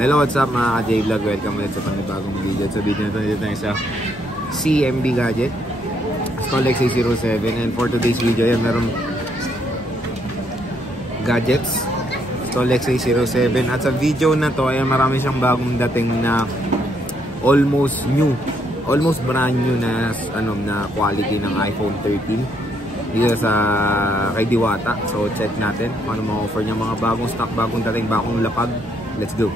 Hello, what's up mga ka-J-Vlog? Welcome ulit sa panibagong video. So video na dito tayo sa CMB Gadget StollX A07. And for today's video, yan meron gadgets StollX A07. At sa video na to, ayan, marami siyang bagong dating na almost new, almost brand new na na quality ng iPhone 13 dito sa kay Diwata. So check natin kung ano ma-offer niya, mga bagong stock, bagong dating, bagong lapag. Let's go.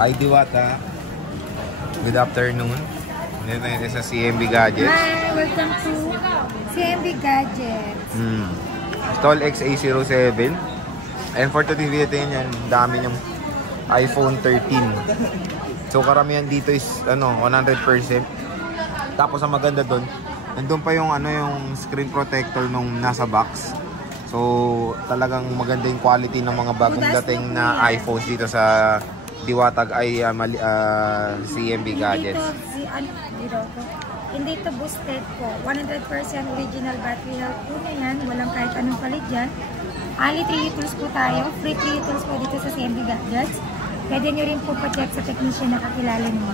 Hi Diwata. Good afternoon. Dito tayo sa CMB Gadgets. Hi, welcome to CMB Gadgets. StollX A07. And for today's video yan, dami niyang iPhone 13. So karamihan dito is 100%. Tapos ang maganda doon, nandun pa yung yung screen protector nung nasa box. So talagang maganda yung quality ng mga bagong dating na iPhones dito sa Diwata ay CMB Gadgets. Hindi ito boosted po. 100% original battery health po na yan. Walang kahit anong palit dyan. Ali 3 tools po tayo. Free 3 tools po dito sa CMB Gadgets. Pwede nyo rin po pa-check sa technician na kakilala nyo.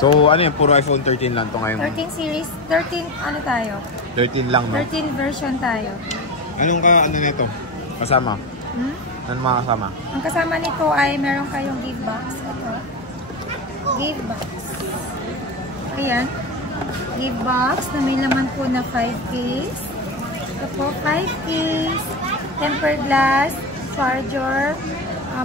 So ano yun? Puro iPhone 13 lang ito ngayon? 13 series. 13 ano tayo? 13 lang, no? 13 version tayo. Anong nito? Kasama? Ano mga kasama? Ang kasama nito ay meron kayong gift box. Ito. Gift box. Ayan. Gift box na may laman po na 5 case. Ito po, 5 case. Tempered glass. Charger.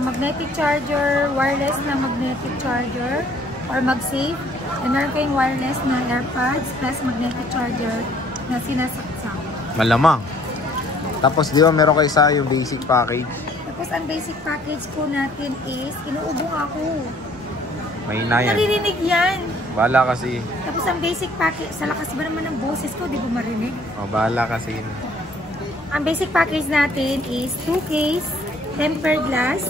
Magnetic charger. Wireless na magnetic charger. Or mag-save. And meron kayong wireless na AirPods plus magnetic charger na sinasaksak. Malamang. Tapos di ba meron kayo sa yung basic package? Tapos ang basic package po natin is, inuubong ako. Mahina yan. Naririnig yan. Bahala kasi. Tapos ang basic package, sa lakas ba naman ng boses ko, di ba marinig? O, bahala kasi. Ang basic package natin is 2 case, tempered glass,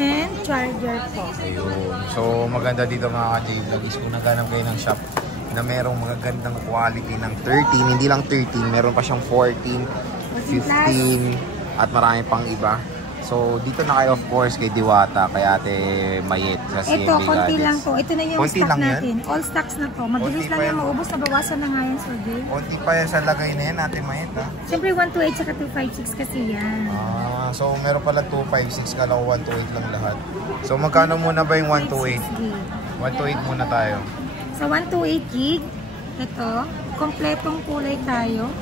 and charger po. Ayun. So maganda dito mga ka-J-Vlog is kung naghanap kayo ng shop na merong magagandang quality ng 13, hindi lang 13, meron pa siyang 14, 15, at marami pang iba. So dito na kayo of course kay Diwata, kay Ate Mayet sa CMB Gadgets. Ito, konti lang to. Ito na yung konti stock lang natin. Yan? All stocks na to. Mabilis lang yan maubos, nabawasan na nga yan, Sir Jay. Konti pa yan sa lagay na yan, Ate Mayet, ha? Siyempre 128 saka 256 kasi yan. So meron pala 256, kala ko 128 lang lahat. So magkano muna ba yung 128? 128 muna tayo. Sa 128 gig, ito, kompletong kulay tayo.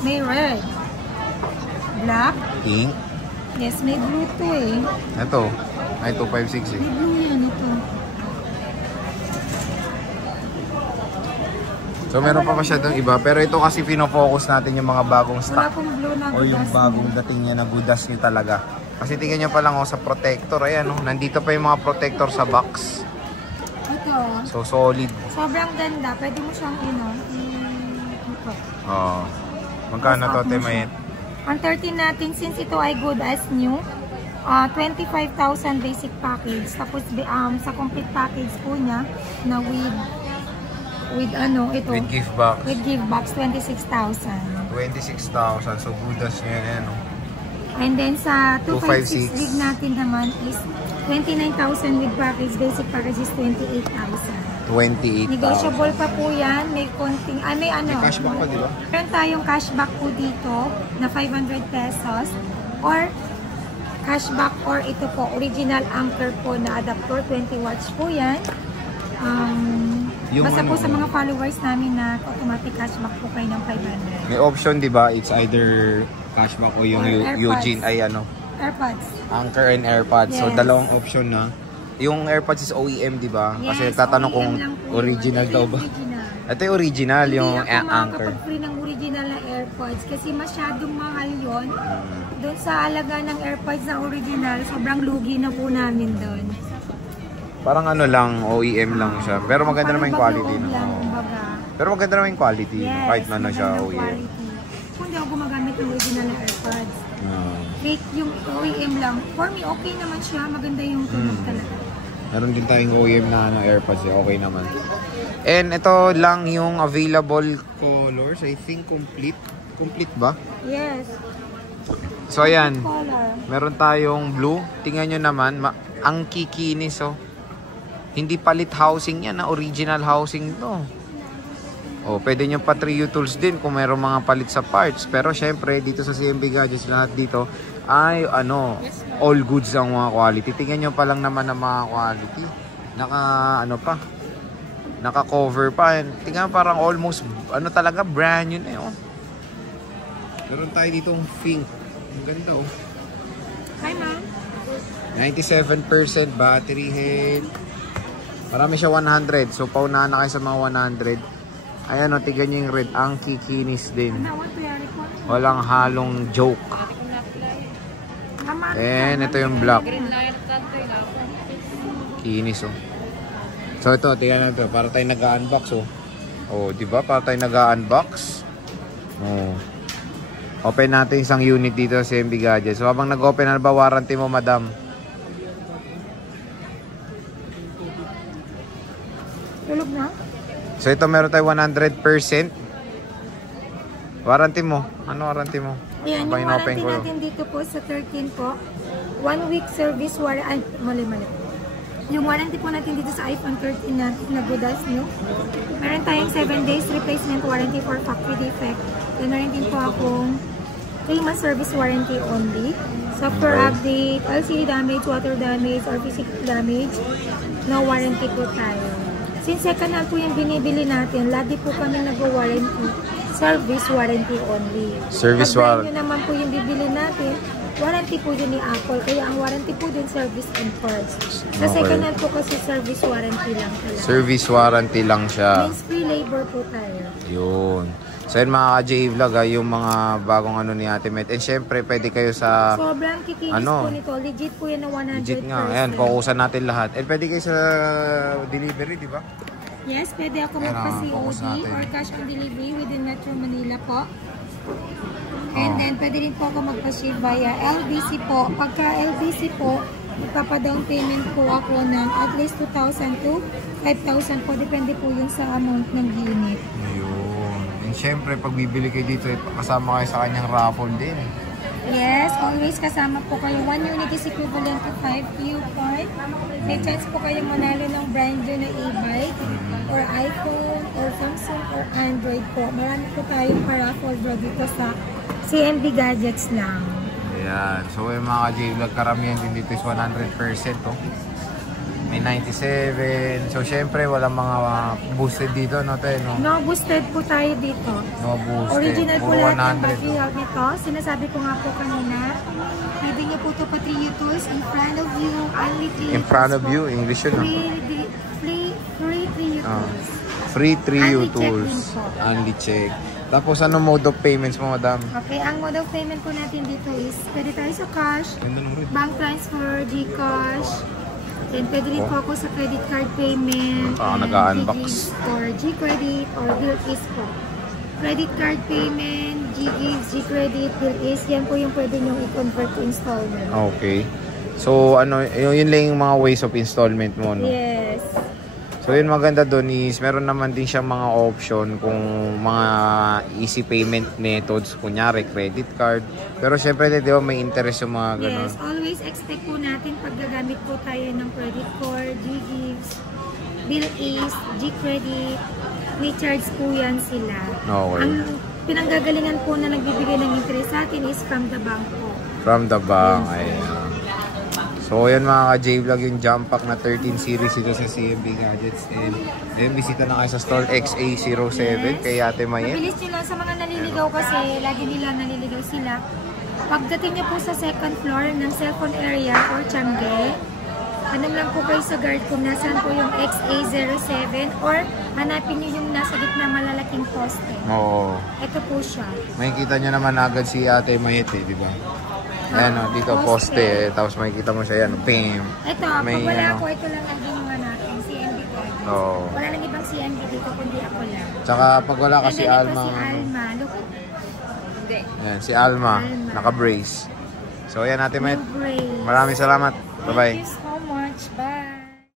May red, black, pink. Yes, may blue to eh. Ito, ay 256 eh. May blue yan ito. So meron pa siya doon iba, pero ito kasi pinofocus natin yung mga bagong stock. Wala pong blue na o yung bagong dating niya na gudas niya talaga. Kasi tingnan niyo pa lang sa protector, ayan nandito pa yung mga protector sa box. Ito. So solid. Sobrang ganda, pwede mo siyang ito. Oh. Magkano to, Temayet? Ang 13 natin, since ito ay good as new, 25,000 basic package. Tapos sa complete package po niya na with ito. With gift box. With gift box, 26,000. 26,000. So good as niya yan. And then sa 256 256 gig natin naman is 29,000 with package. Basic package is 28,000. 28,000. Negotiable pa po yan. May konting, may cashback pa, di ba? Meron tayong cashback po dito na 500 pesos. Or cashback or ito po, original Anker po na adapter. 20 watts po yan. Basta po sa mga followers namin na automatic cashback po kayo ng 500. May option, di ba? It's either cashback o yung Eugene ay AirPods. Anker and AirPods. Yes. So dalawang option na. Yung AirPods is OEM, di ba? Yes, kasi tatanong kung original daw ba? Ito yung original, yung Anker. Hindi ako free ng original na AirPods kasi masyadong mahal yun. Doon sa alaga ng AirPods na original, sobrang lugi na po namin doon. Parang lang, OEM lang siya. Pero maganda naman yung quality. Lang, pero maganda naman yung quality. Yes, kahit na siya OEM. Kung hindi ako gumagamit ng original na AirPods. Fake yung OEM lang. For me, okay naman siya. Maganda yung tunog talaga. Meron din tayong OEM na AirPods. Okay naman. And ito lang yung available colors. I think complete. Complete ba? Yes. So ayan, Color. meron tayong blue. Tingnan nyo naman, ang kikinis oh. Hindi palit housing yan, original housing to. Oh, pwede nyo pa 3U tools din kung meron mga palit sa parts. Pero syempre, dito sa CMB Gadgets, lahat dito ay all goods ang mga quality. Tingnan nyo pa lang naman ang mga quality. Naka-cover pa. Tingnan parang almost, talaga, brand new na yun. Meron tayo ditong pink. Ang ganda oh. Hi, ma'am. 97% battery health. Marami siya 100. So, paunahan na kayo sa mga 100. Ayan o, tignan nyo yung red. Ang kikinis din. Walang halong joke. Then, ito yung black. Kinis oh. So, ito, tignan natin. Para tayo nag-unbox oh. Oh, diba? Para tayo nag-unbox. Oh. Open natin isang unit dito sa CMB Gadgets. So, habang nag-open, ano ba warranty mo, madam? Tulog na? So, ito meron tayo 100%. Warranty mo? Ano warranty mo? Ayan, yung warranty natin dito po sa 13 po. 1 week service warranty. Mali. Yung warranty po natin dito sa iPhone 13 na good as new. Meron tayong 7 days replacement warranty for factory defect. Then meron din po akong 3 months service warranty only. Software update, LCD damage, water damage, or physical damage, no warranty po tayo. Since second hand po yung binibili natin, lagi po kami nag-warranty. Service warranty only. Service warranty. Nyo naman po yung bibili natin, warranty po yun ni Apple. Kaya ang warranty po din service and parts. Sa second hand po kasi service warranty lang talaga. Service warranty lang siya. Means free labor po tayo. Yun. So yun mga ka-J-Vlog yung mga bagong ni Ate Met. And syempre pwede kayo sa sobrang kikinis po nito. Legit po yan na 100%. Legit nga. Ayan, focusan natin lahat. And pwede kayo sa delivery, di ba? Yes, pwede ako magpa-COD or cash on delivery within Metro Manila po. And then pwede rin po ako magpa-ship via LBC po. Pagka LBC po, magpapa-down payment po ako ng at least 2,000 to 5,000 po. Depende po yun sa amount ng unit. And syempre, pag bibili kayo dito, kasama kayo sa kanyang raffle din. Yes, always kasama po kayo. 1 unit is equivalent to 5 U-Point. May chance po kayong manalo ng brand new na e-bike or iPhone or Samsung or Android po. Marami po tayong pa-raffle draw dito sa CMB Gadgets lang. Ayan. So, yung mga J-Vlog, karamihan din dito is 100% oh. May 97. So, syempre, walang mga boosted dito, no, tayo, no? No, boosted po tayo dito. No boosted. Original po lahat ng battery health nito. Sinasabi ko nga po kanina, pwede niyo po ito pa 3U tools in front of you. Only 3U in front of you? English yun, no? Free 3U tools. Free 3U tools. Only check. Tapos, ano mode of payments mo, madam? Okay, ang mode of payment po natin dito is, pwede tayo sa cash, bank transfer, GCash, then pwede rin po ako sa credit card payment, nag-unbox or G-Credit or Bill-Is po. Credit card payment, G-Gives, G-Credit, Bill-Is, yan po yung pwede nyo i-convert to installment. Okay. So, yun lang yung mga ways of installment mo, no? Yes. So, yun maganda doon is, meron naman din siyang mga option kung mga easy payment methods, kunyari, credit card. Pero syempre, di ba, may interest yung mga ganun. Yes, always expect po natin pag gagamit po tayo ng credit card, G-Gives, Bill-Is, G-Credit, may charge po yan sila. Okay. Ang pinanggagalingan po na nagbibigay ng interest sa atin is from the bank po. From the bank, yes. Ayan. So, yan mga ka-J-Vlog yung jump pack na 13 series dito sa CMB Gadgets. And then, bisita na kayo sa store XA07 yes. Kay Ate Mayet. Mabilis nyo lang sa mga naliligaw kasi lagi nila naliligaw sila. Pagdating nyo po sa second floor ng cellphone area or Tiangge, hanap lang po kayo sa guard kung nasaan po yung XA07 or hanapin nyo yung nasa gitna malalaking poste. Oo. Ito po siya. Makikita nyo naman agad si Ate Mayet di ba? Ayan o, dito poste, tapos makikita mo siya yan, bam! Ito, pag wala ako, ito lang ang ginawa natin, CMB Gadgets. Oo. Wala lang ibang CMB dito, kundi ako lang. Tsaka pag wala ka si Alma. Si Alma, look. Hindi. Ayan, si Alma, naka-brace. So, ayan natin, Mayet. Maraming salamat. Bye-bye. Thank you so much. Bye.